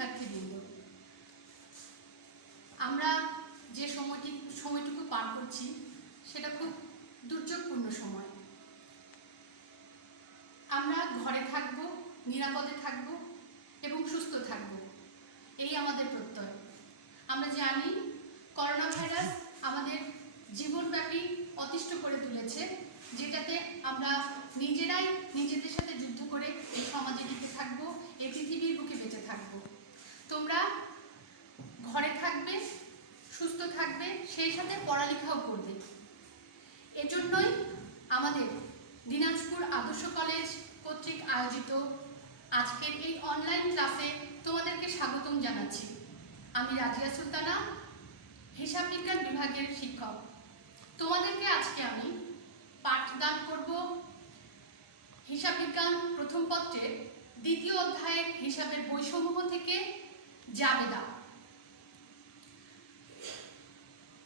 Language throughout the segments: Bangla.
শিক্ষার্থীবৃন্দ, আমরা যে সময়টুকু পার করছি সেটা খুব দুর্যোগপূর্ণ সময়। আমরা ঘরে থাকব, নিরাপদে থাকব এবং সুস্থ থাকব, এই আমাদের প্রত্যয়। আমরা জানি করোনা ভাইরাস আমাদের জীবনব্যাপী অতিষ্ঠ করে তুলেছে, যেটাতে আমরা নিজেরাই নিজেদের সাথে যুদ্ধ করে এই সমাজে টিকে থাকবো, এই পৃথিবীর বুকে বেঁচে থাকবো। তোমরা ঘরে থাকবে, সুস্থ থাকবে, সেই সাথে পড়ালেখাও করবে। এজন্যই আমাদের দিনাজপুর আদর্শ কলেজ কর্তৃক আয়োজিত আজকের এই অনলাইন ক্লাসে তোমাদেরকে স্বাগতম জানাচ্ছি। আমি রাজিয়া সুলতানা, হিসাব বিজ্ঞান বিভাগের শিক্ষক। তোমাদেরকে আজকে আমি পাঠদান করব হিসাব বিজ্ঞান প্রথম পত্রের দ্বিতীয় অধ্যায়ের হিসাবের বইসমূহ থেকে জাবেদা।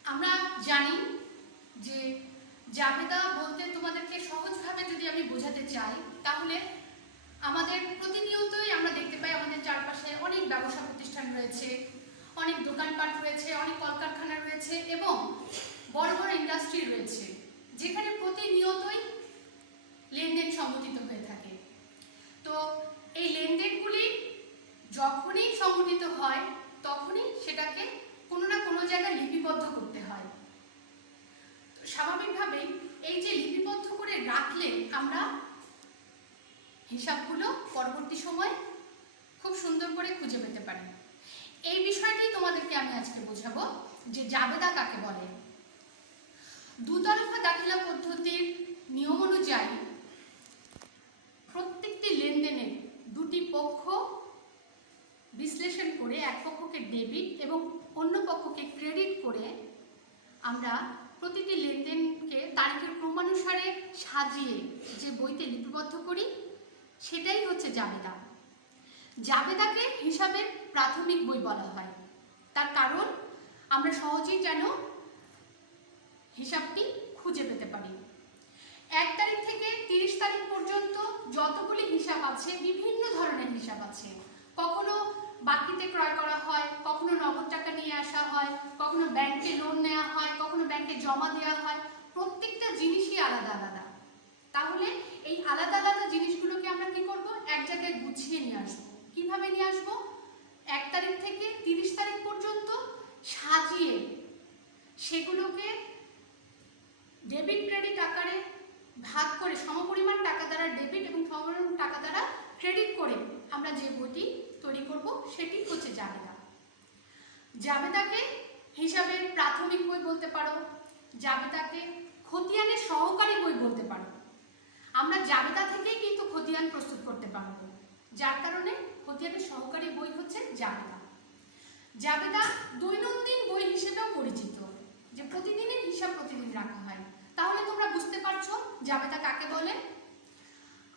আমরা জানি যে জাবেদা বলতে তোমাদেরকে সহজভাবে যদি আমি বোঝাতে চাই, তাহলে আমাদের প্রতিনিয়তই আমরা দেখতে পাই আমাদের চারপাশে অনেক ব্যবসা প্রতিষ্ঠান রয়েছে, অনেক দোকানপাট রয়েছে, অনেক কলকারখানা রয়েছে এবং বড় বড় ইন্ডাস্ট্রি রয়েছে, যেখানে প্রতিনিয়তই লেনদেন সংঘটিত হয়ে থাকে। তো এই লেনদেনগুলি যখনই সংঘটিত হয় তখনই সেটাকে কোনো না কোনো জায়গায় লিপিবদ্ধ করতে হয়। স্বাভাবিকভাবেই এই যে লিপিবদ্ধ করে রাখলে আমরা হিসাবগুলো পরবর্তী সময় খুব সুন্দর করে খুঁজে পেতে পারি। এই বিষয়টি তোমাদেরকে আমি আজকে বোঝাবো যে জাবেদা কাকে বলে। দুতরফা দাখিলা পদ্ধতির নিয়ম অনুযায়ী প্রত্যেকটি লেনদেনের দুটি পক্ষ বিশ্লেষণ করে এক পক্ষকে ডেবিট এবং অন্য পক্ষকে ক্রেডিট করে আমরা প্রতিটি লেনদেনকে তারিখের ক্রমানুসারে সাজিয়ে যে বইতে লিপিবদ্ধ করি সেটাই হচ্ছে জাবেদা। জাবেদাকে হিসাবের প্রাথমিক বই বলা হয়, তার কারণ আমরা সহজেই যেন হিসাবটি খুঁজে পেতে পারি। 1 তারিখ থেকে 30 তারিখ পর্যন্ত যতগুলি হিসাব আছে, বিভিন্ন ধরনের হিসাব আছে। কখনো বাকিতে ক্রয় করা হয়, কখনো নগদ টাকা নিয়ে আসা হয়, কখনো ব্যাংকে লোন নেওয়া হয়, কখনো ব্যাংকে জমা দেওয়া হয়। প্রত্যেকটা জিনিসই আলাদা আলাদা। তাহলে এই আলাদা আলাদা জিনিসগুলোকে আমরা কি করব? এক জায়গায় গুছিয়ে নিয়ে আসবো। কিভাবে নিয়ে আসবো? 1 তারিখ থেকে 30 তারিখ পর্যন্ত সাজিয়ে সেগুলোকে ডেবিট ক্রেডিট আকারে ভাগ করে সমপরিমাণ টাকা দ্বারা ডেবিট এবং সমপরিমাণ টাকা দ্বারা ক্রেডিট করে আমরা যে বইটি তৈরি করব সেটি হচ্ছে জাবেদা। জাবেদাকে হিসাবের প্রাথমিক বই বলতে পারো, জাবেদাকে খতিয়ানের সহকারী বই বলতে পারো। আমরা জাবেদা থেকেই কিন্তু খতিয়ান প্রস্তুত করতে পারবো, যার কারণে খতিয়ানের সহকারী বই হচ্ছে জাবেদা। জাবেদা দৈনন্দিন বই হিসেবেও পরিচিত, যে প্রতিদিনের হিসাব প্রতিদিন রাখা হয়। তাহলে তোমরা বুঝতে পারছো জাবেদা কাকে বলে।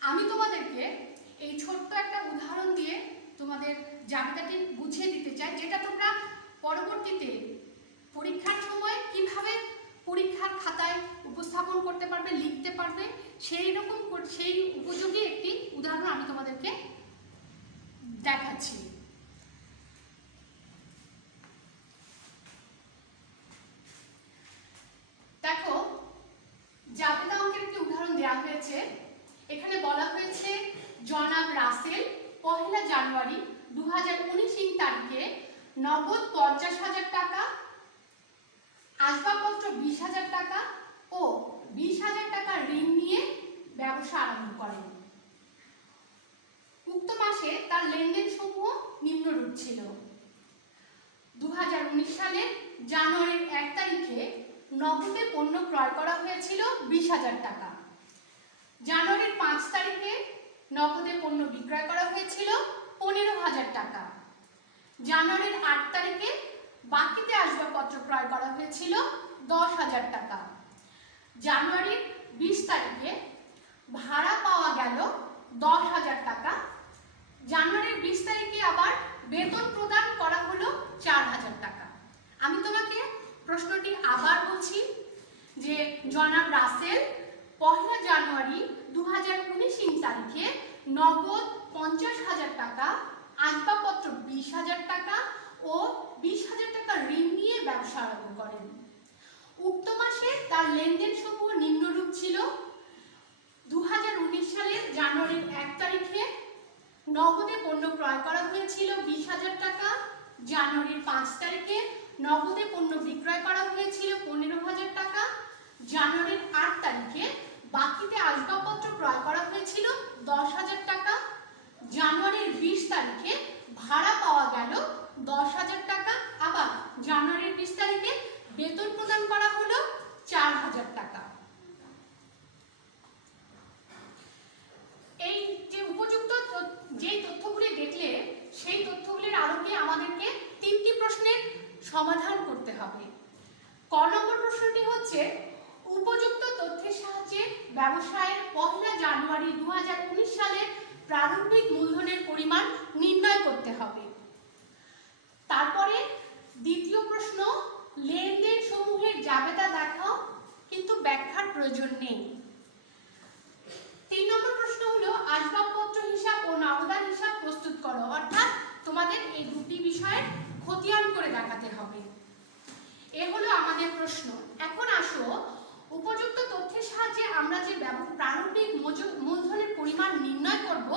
আমি তোমাদেরকে এই ছোট্ট একটা উদাহরণ দিয়ে তোমাদের জাবেদাটি বুঝিয়ে দিতে চাই, যেটা তোমরা পরবর্তীতে পরীক্ষার সময় কিভাবে পরীক্ষার খাতায় উপস্থাপন করতে পারবে, লিখতে পারবে, সেই উপযোগী একটি উদাহরণ আমি তোমাদেরকে দেখাচ্ছি। দেখো, জাবেদা অঙ্কের একটি উদাহরণ দেওয়া হয়েছে। এখানে বলা হয়েছে জনাব রাসেল 1 জানুয়ারি 2019 তারিখে নগদ 50,000 টাকা, আসবাবপত্র 20,000 টাকা ও 20,000 টাকা ঋণ নিয়ে ব্যবসা আরম্ভ করেন। উক্ত মাসে তার লেনদেন সমূহ নিম্নরূপ ছিল। 2019 সালের জানুয়ারির 1 তারিখে নগদে পণ্য ক্রয় করা হয়েছিল 20,000 টাকা। জানুয়ারির 5 তারিখে নগদে পণ্য বিক্রয় করা হয়েছিল 15,000 টাকা। জানুয়ারির 8 তারিখে বাকিতে আসবাবপত্র ক্রয় করা হয়েছিল 10,000 টাকা। জানুয়ারির 20 তারিখে ভাড়া পাওয়া গেল 10,000 টাকা। জানুয়ারির 20 তারিখে আবার বেতন প্রদান করা হলো 4,000 টাকা। আমি তোমাকে প্রশ্নটি আবার বলছি যে জনাব রাসেল 1 জানুয়ারি 2019 তারিখে নগদ 50,000 টাকা, আসবাবপত্র 20,000 টাকা ও 20,000 টাকা ঋণ নিয়ে ব্যবসা আরম্ভ করেন। উক্ত মাসে তার লেনদেন সমূহ নিম্নরূপ ছিল: 2019 সালের জানুয়ারির 1 তারিখে নগদে পণ্য ক্রয় করা হয়েছিল 20,000 টাকা। জানুয়ারির 5 তারিখে নগদে পণ্য বিক্রয় করা হয়েছিল 15,000 টাকা। জানুয়ারির 8 তারিখে বাকিতে আসবাবপত্র ক্রয় করা হয়েছিল 10,000 টাকা। জানুয়ারির 20 তারিখে ভাড়া পাওয়া গেল 10,000 টাকা। আবার জানুয়ারির 20 তারিখে বেতন প্রদান করা হলো 4,000 টাকা। এই যে উপযুক্ত যে তথ্যগুলি দেখলে সেই তথ্যগুলির আলোকে আমাদেরকে 3টি প্রশ্নের সমাধান করতে হবে। ক নম্বর প্রশ্নটি হচ্ছে, উপযুক্ত তথ্যের সাহায্যে ব্যবসায়ের 1 জানুয়ারি 2019 সালে প্রারম্ভিক মূলধনের পরিমাণ নির্ণয় করতে হবে। তারপরে দ্বিতীয় প্রশ্ন, লেনদেন সমূহের জাবেদা দেখাও কিন্তু ব্যাখ্যার প্রয়োজন নেই। 3 নম্বর প্রশ্ন হলো, আসবাবপত্র হিসাব ও নগদান হিসাব প্রস্তুত করো, অর্থাৎ তোমাদের এই দুটি বিষয়ের খতিয়ান করে দেখাতে হবে। এ হলো আমাদের প্রশ্ন। এখন আসো, উপযুক্ত তথ্যের সাহায্যে আমরা যে প্রারম্ভিক মূলধনের পরিমাণ নির্ণয় করব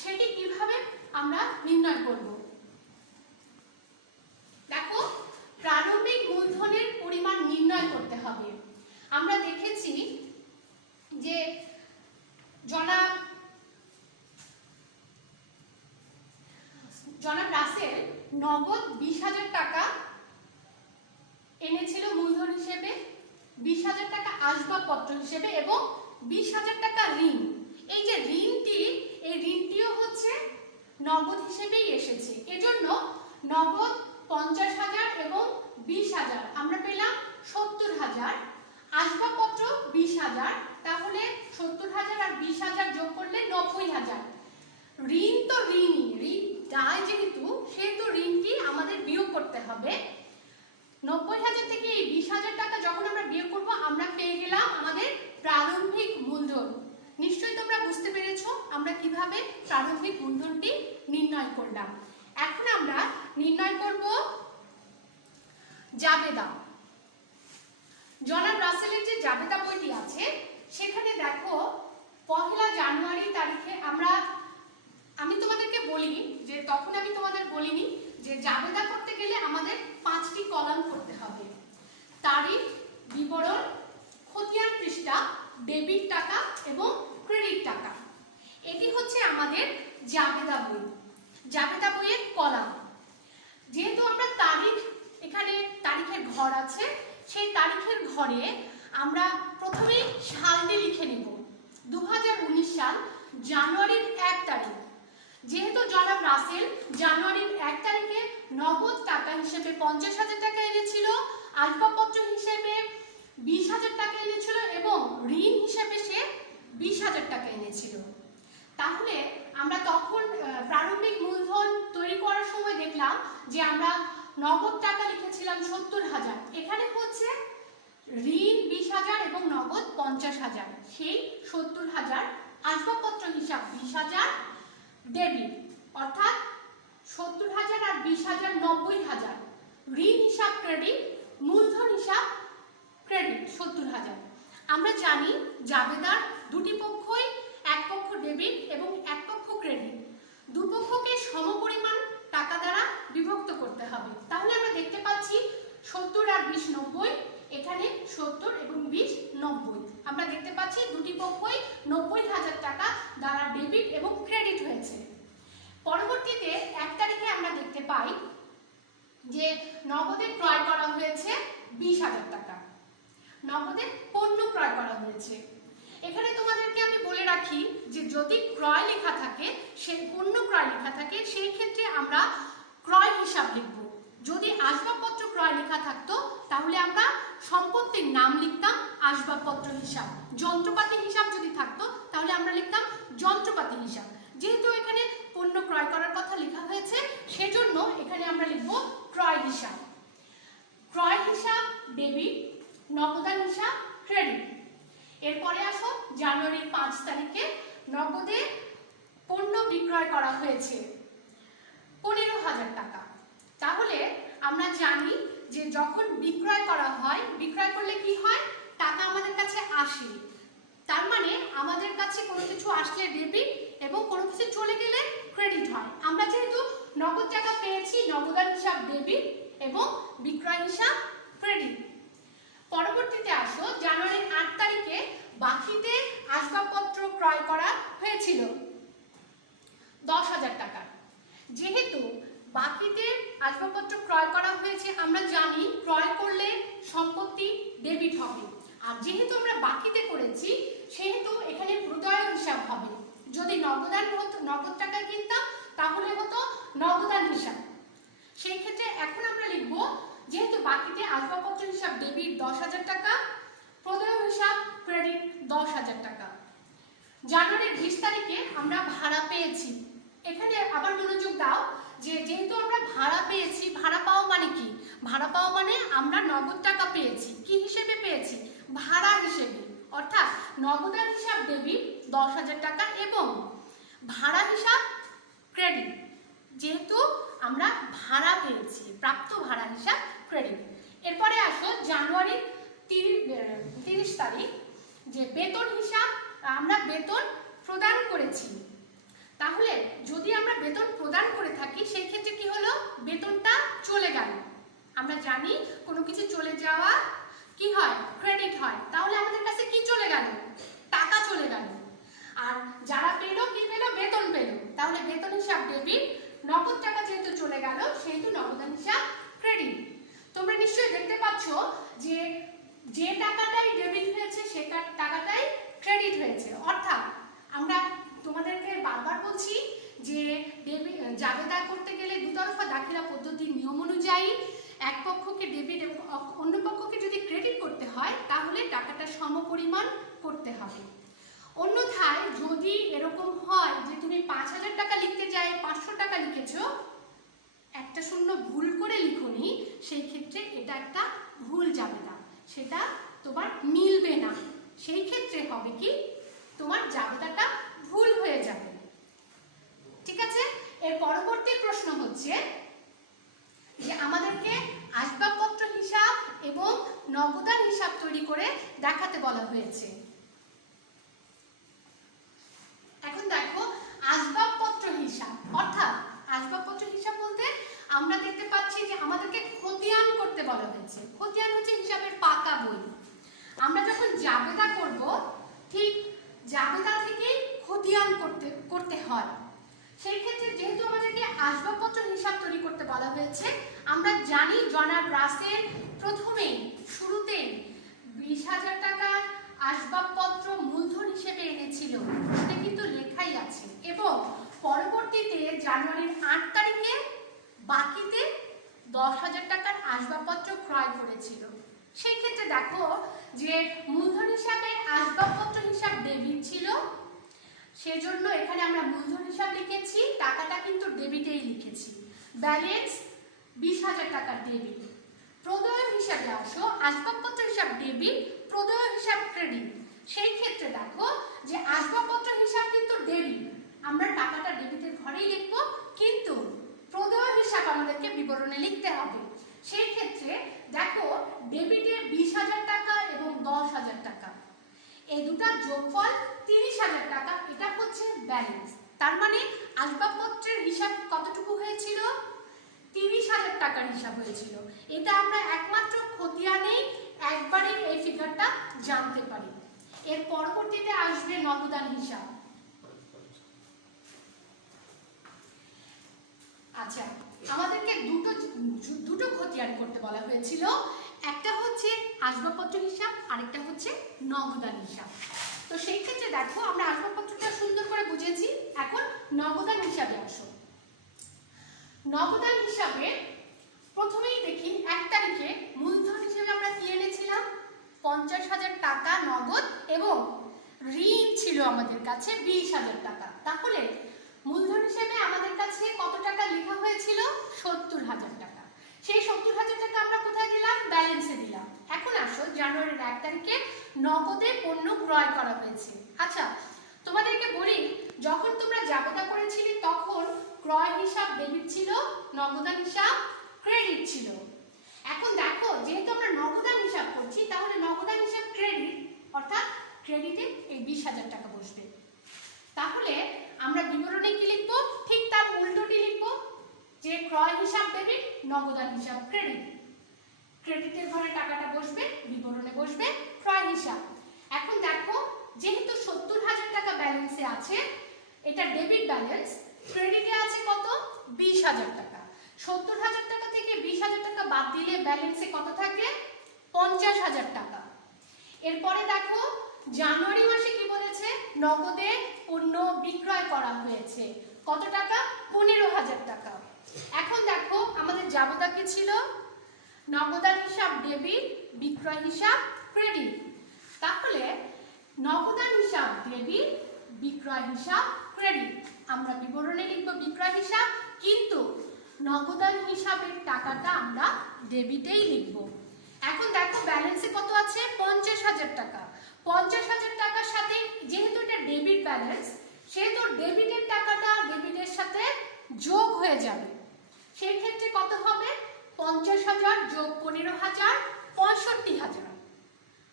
সেটি কিভাবে আমরা নির্ণয় করব। দেখো, প্রারম্ভিক মূলধনের পরিমাণ নির্ণয় করতে হবে। আমরা দেখেছি যে জনাব রাসেল নগদ 20,000 টাকা এনেছিল মূলধন হিসেবে, 20,000 টাকা আসবাবপত্র হিসেবে এবং 20,000 টাকা ঋণ। এই যে ঋণটি, এই ঋণটিও হচ্ছে নগদ হিসেবেই এসেছে। এজন্য নগদ 50,000 এবং 20,000 আমরা পেলাম 70,000, আসবাবপত্র 20,000, তাহলে 70,000 আর 20,000 যোগ করলে 90,000। ঋণ তো ঋণই, ঋণ দায় যেহেতু, সেহেতু ঋণটি আমাদের বিয়োগ করতে হবে। 90,000 থেকে এই 20,000 টাকা যখন আমরা বিয়োগ করব, আমরা পেয়ে গেলাম আমাদের প্রারম্ভিক মূলধন। নিশ্চয়ই তোমরা বুঝতে পেরেছো আমরা কিভাবে প্রারম্ভিক মূলধনটি নির্ণয় করলাম। এখন আমরা নির্ণয় করব জাবেদা। জনাব রাসেলের যে জাবেদা বইটি আছে সেখানে দেখো 1 জানুয়ারি তারিখে আমি তোমাদেরকে বলিনি যে, তখন আমি তোমাদের বলিনি যে জাবেদা করতে গেলে আমাদের 5টি কলাম করতে হবে: তারিখ, বিবরণ, খতিয়ান পৃষ্ঠা, ডেবিট টাকা এবং ক্রেডিট টাকা। এটি হচ্ছে আমাদের জাবেদা বই, জাবেদা বইয়ের কলাম। যেহেতু আমরা তারিখ, এখানে তারিখের ঘর আছে, সেই তারিখের ঘরে আমরা প্রথমে সালটি লিখে নেব। 2019 সাল জানুয়ারির 1 তারিখ। যেহেতু জনাব রাসেল জানুয়ারির 1 তারিখে নগদ টাকা হিসেবে 50,000 টাকা এনেছিল, আসবাবপত্র হিসেবে 20,000 টাকা এনেছিল এবং ঋণ হিসেবে সে 20,000 টাকা এনেছিল, তাহলে আমরা তখন প্রারম্ভিক মূলধন তৈরি করার সময় দেখলাম যে আমরা নগদ টাকা লিখেছিলাম 70,000, এখানে হচ্ছে ঋণ 20,000 এবং নগদ 50,000, সেই 70,000 আসবাবপত্র হিসাব 20,000, ডেবিট অর্থাৎ 70,000 আর 20,000 90,000, ঋণ হিসাব ক্রেডিট, মূলধন হিসাব ক্রেডিট 70,000। আমরা জানি জাবেদার দুটি পক্ষই, এক পক্ষ ডেবিট এবং এক পক্ষ ক্রেডিট, দুপক্ষকে সমপরিমাণ টাকা দ্বারা বিভক্ত করতে হবে। তাহলে আমরা দেখতে পাচ্ছি 70 আর 20 90, এখানে 70 এবং 20 90। আমরা দেখতে পাচ্ছি দুটি পক্ষই 90,000 টাকা দ্বারা ডেবিট এবং ক্রেডিট হয়েছে। পরবর্তীতে 1 তারিখে আমরা দেখতে পাই যে নগদে ক্রয় করা হয়েছে 20,000 টাকা, নগদে পণ্য ক্রয় করা হয়েছে। এখানে তোমাদেরকে আমি বলে রাখি যে যদি ক্রয় লেখা থাকে, সেই পণ্য ক্রয় লেখা থাকে, সেই ক্ষেত্রে আমরা ক্রয় হিসাব লিখব। যদি আসবাবপত্র ক্রয় লেখা থাকতো তাহলে আমরা সম্পত্তির নাম লিখতাম আসবাবপত্র হিসাব, যন্ত্রপাতি হিসাব যদি থাকতো তাহলে আমরা লিখতাম যন্ত্রপাতি হিসাব। যেহেতু এখানে পণ্য ক্রয় করার কথা লেখা হয়েছে, সেজন্য এখানে আমরা লিখব ক্রয় হিসাব। ক্রয় হিসাব ডেবিট, নগদান হিসাব ক্রেডিট। এরপরে আসো জানুয়ারির 5 তারিখে নগদে পণ্য বিক্রয় করা হয়েছে জানি যে যখন বিক্রয় করা হয়, বিক্রয় করলে কি হয়, টাকা আমাদের কাছে আসে। তার মানে আমাদের কাছে কোনো কিছু আসলে ডেবিট এবং কোনো কিছু চলে গেলে ক্রেডিট হয়। আমরা যেহেতু নগদ টাকা পেয়েছি, নগদান হিসাব ডেবিট এবং বিক্রয় হিসাব ক্রেডিট। পরবর্তীতে আসো, জানুয়ারির 8 তারিখে বাকিতে আসবাবপত্র ক্রয় করা হয়েছিল 10,000 টাকা। যেহেতু বাকিতে আসবাবপত্র ক্রয় করা হয়েছে, আমরা জানি ক্রয় করলে সম্পত্তি ডেবিট হবে। আর যেহেতু আমরা বাকিতে করেছি সেহেতু এখানে প্রদয় হিসাব হবে। যদি নগদান হতো, নগদ টাকায় কিনতাম, তাহলে হতো নগদান হিসাব। সেই ক্ষেত্রে এখন আমরা লিখব, যেহেতু বাকিতে আসবাবপত্র হিসাব ডেবিট 10,000 টাকা, প্রদয় হিসাব ক্রেডিট 10,000 টাকা। জানুয়ারির 20 তারিখে আমরা ভাড়া পেয়েছি। এখানে আবার মনোযোগ দাও যে যেহেতু আমরা ভাড়া পেয়েছি, ভাড়া পাওয়া মানে কি? ভাড়া পাওয়া মানে আমরা নগদ টাকা পেয়েছি। কি হিসেবে পেয়েছি? ভাড়া হিসেবে। অর্থাৎ নগদান হিসাব ডেবিট 10,000 টাকা এবং ভাড়া হিসাব ক্রেডিট। যেহেতু আমরা ভাড়া পেয়েছি, প্রাপ্ত ভাড়া হিসাব ক্রেডিট। এরপরে আসো জানুয়ারি 30 তারিখ, যে বেতন হিসাব, আমরা বেতন প্রদান করেছি। তাহলে যদি আমরা বেতন প্রদান করে থাকি সেই ক্ষেত্রে কি হলো, বেতনটা চলে গেল। আমরা জানি কোনো কিছু চলে যাওয়া কি হয়, ক্রেডিট হয়। তাহলে আমাদের কাছে কি চলে গেল, টাকা চলে গেল। আর যারা পেলো কি পেলো, বেতন পেলো। তাহলে বেতন হিসাব ডেবিট, নগদ টাকা যেহেতু চলে গেল সেহেতু নগদান হিসাব ক্রেডিট। তোমরা নিশ্চয়ই দেখতে পাচ্ছ যে যে টাকাটাই ডেবিট হয়েছে সে টাকাটাই ক্রেডিট হয়েছে। অর্থাৎ আমরা তোমাদেরকে বারবার বলছি যে জাবেদা করতে গেলে দুতরফা দাখিলা পদ্ধতির নিয়ম অনুযায়ী এক পক্ষকে ডেবিট এবং অন্য পক্ষকে যদি ক্রেডিট করতে হয় তাহলে টাকাটা সমপরিমাণ করতে হবে। অন্যথায় যদি এরকম হয় যে তুমি 5,000 টাকা লিখতে যাই 500 টাকা লিখেছো, একটা শূন্য ভুল করে লিখোনি, সেই ক্ষেত্রে এটা একটা ভুল জাবেদা, সেটা তোমার মিলবে না। সেই ক্ষেত্রে হবে কি, তোমার জাবেদাটা ভুল হয়ে যাবে। ঠিক আছে? এর পরবর্তী প্রশ্ন হচ্ছে যে আমাদেরকে আসবাবপত্র হিসাব এবং নগদান হিসাব তৈরি করে দেখাতে বলা হয়েছে। এখন দেখো আসবাবপত্র হিসাব, অর্থাৎ আসবাবপত্র হিসাব বলতে আমরা দেখতে পাচ্ছি যে আমাদেরকে খতিয়ান করতে বলা হয়েছে। খতিয়ান হচ্ছে হিসাবের পাকা বই। আমরা যখন জাবেদা করব ঠিক জাবেদা থেকে খতিয়ান করতে হয়। সেই ক্ষেত্রে যেহেতু আমাদেরকে আসবাবপত্র হিসাব তৈরি করতে বলা হয়েছে, আমরা জানি জনাব রাসেল প্রথমেই শুরুতেই 20,000 টাকার আসবাবপত্র মূলধন হিসেবে এনেছিল, সেটা কিন্তু লেখাই আছে। এবং পরবর্তীতে জানুয়ারির 8 তারিখে বাকিতে 10,000 টাকার আসবাবপত্র ক্রয় করেছিল। সেই ক্ষেত্রে দেখো যে মূলধন হিসাবে আসবাবপত্র হিসাব ডেবিট ছিল, সেজন্য এখানে আমরা মূলধন হিসাব লিখেছি, টাকাটা কিন্তু ডেবিটেই লিখেছি। ব্যালেন্স 20,000 টাকার ডেবিট। প্রদয় হিসাবে আসো, আসবাবপত্র হিসাব ডেবিট, প্রদয় হিসাব ক্রেডিট। সেই ক্ষেত্রে দেখো যে আসবাবপত্র হিসাব কিন্তু ডেবিট, আমরা টাকাটা ডেবিটের ঘরেই লিখবো, কিন্তু প্রদয় হিসাব আমাদেরকে বিবরণে লিখতে হবে। সেই ক্ষেত্রে দেখো ডেবিটে 20,000 টাকা এবং 10,000 টাকা, এই দুটার যোগফল 30,000 টাকা, এটা হচ্ছে ব্যালেন্স। তার মানে আসবাবপত্রের হিসাব কতটুকু হয়েছিল, 30,000 টাকার হিসাব হয়েছিল। এটা আমরা একমাত্র খতিয়ানেই একবারে এই ফিগারটা জানতে পারি। এর পরবর্তীতে আসবে নগদান হিসাব। আচ্ছা, আমাদেরকে দুটো খতিয়ান করতে বলা হয়েছিল, একটা হচ্ছে আসবাবপত্র হিসাব, আরেকটা হচ্ছে নগদান হিসাব। তো সেই ক্ষেত্রে দেখো আমরা আসবাবপত্রটা সুন্দর করে বুঝেছি, এখন নগদান হিসাবে আসো। নগদান হিসাবে প্রথমেই দেখি 1 তারিখে মূলধন হিসেবে আমরা কি এনেছিলাম, 50,000 টাকা নগদ এবং ঋণ ছিল আমাদের কাছে 20,000 টাকা। তাহলে মূলধন হিসেবে আমাদের কাছে কত টাকা লেখা হয়েছিল, 70,000 টাকা। সেই 70,000 টাকা আমরা কোথায় দিলাম, ব্যালেন্সে দিলাম। এখন আসো জানুয়ারির 1 তারিখে নগদে পণ্য ক্রয় করা হয়েছে। আচ্ছা, তোমাদেরকে বলি, যখন তোমরা জাবেদা করেছিলে তখন ক্রয় হিসাব ডেবিট ছিল, নগদান হিসাব ক্রেডিট ছিল। এখন দেখো, যেহেতু আমরা নগদান হিসাব করছি, তাহলে নগদান হিসাব ক্রেডিট, অর্থাৎ ক্রেডিটে এই 20,000 টাকা বসবে। তাহলে আমরা বিবরণে কি লিখবো? ঠিক তার উল্টোটি লিখবো, যে ক্রয় হিসাব ডেবিট, নগদান হিসাব ক্রেডিট। ক্রেডিটের ঘরে টাকাটা বসবে, বিবরণে বসবে ক্রয় হিসাব। এখন দেখো, যেহেতু 70,000 টাকা ব্যালেন্সে আছে, এটা ডেবিট ব্যালেন্স, ক্রেডিটে আছে কত? 20,000 টাকা। 70,000 টাকা থেকে 20,000 টাকা বাদ দিলে ব্যালেন্সে কত থাকে? 50,000 টাকা। এরপরে দেখো, জানুয়ারি মাসে কি বলেছে? নগদে পণ্য বিক্রয় করা হয়েছে কত টাকা? 15,000 টাকা। এখন দেখো, আমাদের জাবেদা কি ছিল? নগদান হিসাব ডেবিট, বিক্রয় হিসাব ক্রেডিট। তাহলে নগদান হিসাব ডেবিট, বিক্রয় হিসাব ক্রেডিট। আমরা বিবরণে লিখব বিক্রয় হিসাব, কিন্তু নগদান হিসাবের টাকাটা আমরা ডেবিটেই লিখব। এখন দেখো, ব্যালেন্সে কত আছে? 50,000 টাকা। 50,000 টাকার সাথে, যেহেতু এটা ডেবিট ব্যালেন্স, সেহেতু ডেবিটের টাকাটা ডেবিটের সাথে যোগ হয়ে যাবে। সেই ক্ষেত্রে কত হবে? 50,000 যোগ 15,000, 65,000।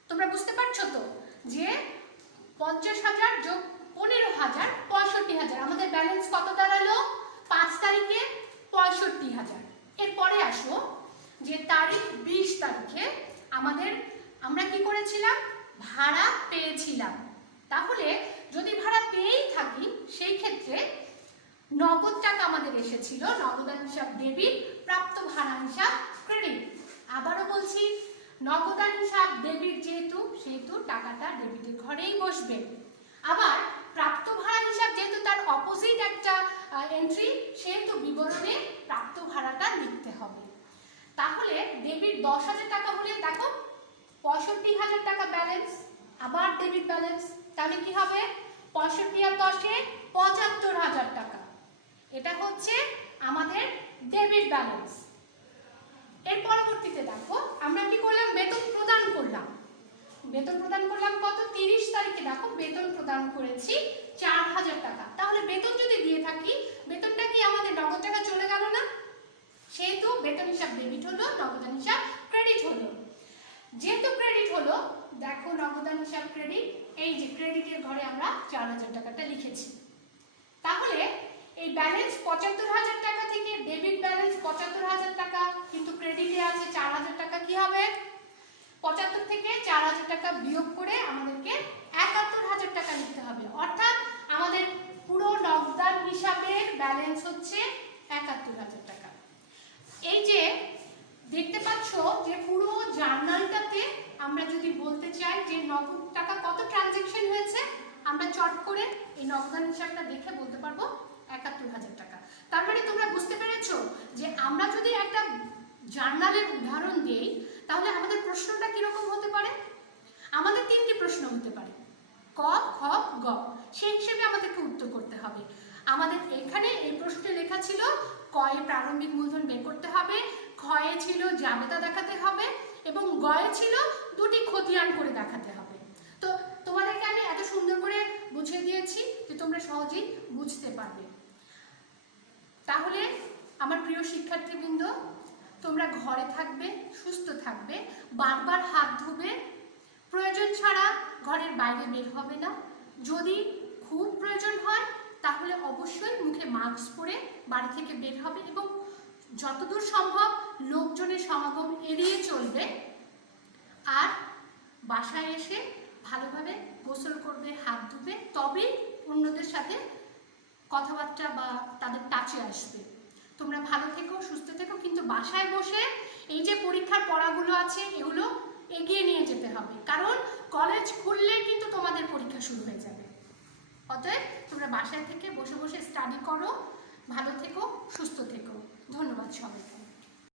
তোমরা বুঝতে পারছো তো যে 50,000 যোগ 15,000, 65,000। আমাদের ব্যালেন্স কত দাঁড়ালো? 5 তারিখে 65,000। এরপরে আসো, যে তারিখ 20 তারিখে আমরা কি করেছিলাম? ভাড়া পেয়েছিলাম। তাহলে যদি ভাড়া পেয়েই থাকি, সেই ক্ষেত্রে নগদ টাকা আমাদের এসেছিল, নগদান হিসাব ডেবিট, প্রাপ্ত ভাড়া হিসাব ক্রেডিট। আবারও বলছি, নগদান হিসাব ডেবিট সেহেতু টাকাটা ডেবিটের ঘরেই বসবে। আবার প্রাপ্ত ভাড়া হিসাব যেহেতু তার অপোজিট একটা এন্ট্রি, সেহেতু বিবরণে প্রাপ্ত ভাড়াটা লিখতে হবে। তাহলে ডেবিট 10,000 টাকা হলে দেখো 65,000 টাকা ব্যালেন্স, আবার ডেবিট ব্যালেন্স, তাহলে কি হবে? 65 আর 10-এ 75,000 টাকা। এটা হচ্ছে আমাদের ডেবিট ব্যালেন্স। এর পরবর্তীতে দেখো, আমরা কি করলাম? বেতন প্রদান করলাম। বেতন প্রদান করলাম কত? 30 তারিখে দেখো বেতন প্রদান করেছি 4,000 টাকা। তাহলে বেতন যদি দিয়ে থাকি, বেতনটা কি আমাদের নগদ টাকা চলে গেল না? সেহেতু বেতন হিসাব ডেবিট হলো, নগদান হিসাব ক্রেডিট হলো। যেহেতু ক্রেডিট হলো, দেখো নগদান হিসাব ক্রেডিট, এই যে ক্রেডিটের ঘরে আমরা 4,000 টাকাটা লিখেছি। তাহলে এই ব্যালেন্স 75,000 টাকা থেকে ডেবিট ব্যালেন্স 75,000 টাকা, কিন্তু ক্রেডিটে আছে 4,000 টাকা, কি হবে? 75 থেকে 4,000 টাকা বিয়োগ করে আমাদেরকে 71,000 টাকা লিখতে হবে। অর্থাৎ আমাদের পুরো নগদান হিসাবের ব্যালেন্স হচ্ছে 71,000 টাকা। এই যে দেখতে পাচ্ছ, যে পুরো জার্নালটাতে আমরা যদি বলতে চাই যে নগদ টাকা কত ট্রানজ্যাকশন হয়েছে, আমরা চট করে এই নগদান হিসাবটা দেখে বলতে পারবো 71,000 টাকা। তার মানে তোমরা বুঝতে পেরেছো যে আমরা যদি একটা জার্নালের উদাহরণ দিই, তাহলে আমাদের প্রশ্নটা কিরকম হতে পারে? আমাদের 3টি প্রশ্ন হতে পারে, ক, খ, গ। সেই হিসেবে আমাদেরকে উত্তর করতে হবে। আমাদের এখানে এই প্রশ্নটা লেখা ছিল, ক এ প্রারম্ভিক মূলধন বের করতে হবে, খ এ ছিল জাবেদা দেখাতে হবে, এবং গ এ ছিল দুটি খতিয়ান করে দেখাতে হবে। তো তোমাদেরকে আমি এত সুন্দর করে বুঝিয়ে দিয়েছি যে তোমরা সহজেই বুঝতে পারবে। তাহলে আমার প্রিয় শিক্ষার্থীবৃন্দ, তোমরা ঘরে থাকবে, সুস্থ থাকবে, বারবার হাত ধুবে, প্রয়োজন ছাড়া ঘরের বাইরে বের হবে না। যদি খুব প্রয়োজন হয় তাহলে অবশ্যই মুখে মাস্ক পরে বাড়ি থেকে বের হবে, এবং যতদূর সম্ভব লোকজনের সমাগম এড়িয়ে চলবে। আর বাসায় এসে ভালোভাবে গোসল করবে, হাত ধুবে, তবেই অন্যদের সাথে কথাবার্তা বা তাদের টাচে আসবে। তোমরা ভালো থেকো, সুস্থ থেকো, কিন্তু বাসায় বসে এই যে পরীক্ষার পড়াগুলো আছে এগুলো এগিয়ে নিয়ে যেতে হবে, কারণ কলেজ খুললে কিন্তু তোমাদের পরীক্ষা শুরু হয়ে যাবে। অতএব তোমরা বাসায় থেকে বসে বসে স্টাডি করো, ভালো থেকো, সুস্থ থেকো। ধন্যবাদ সবাইকে।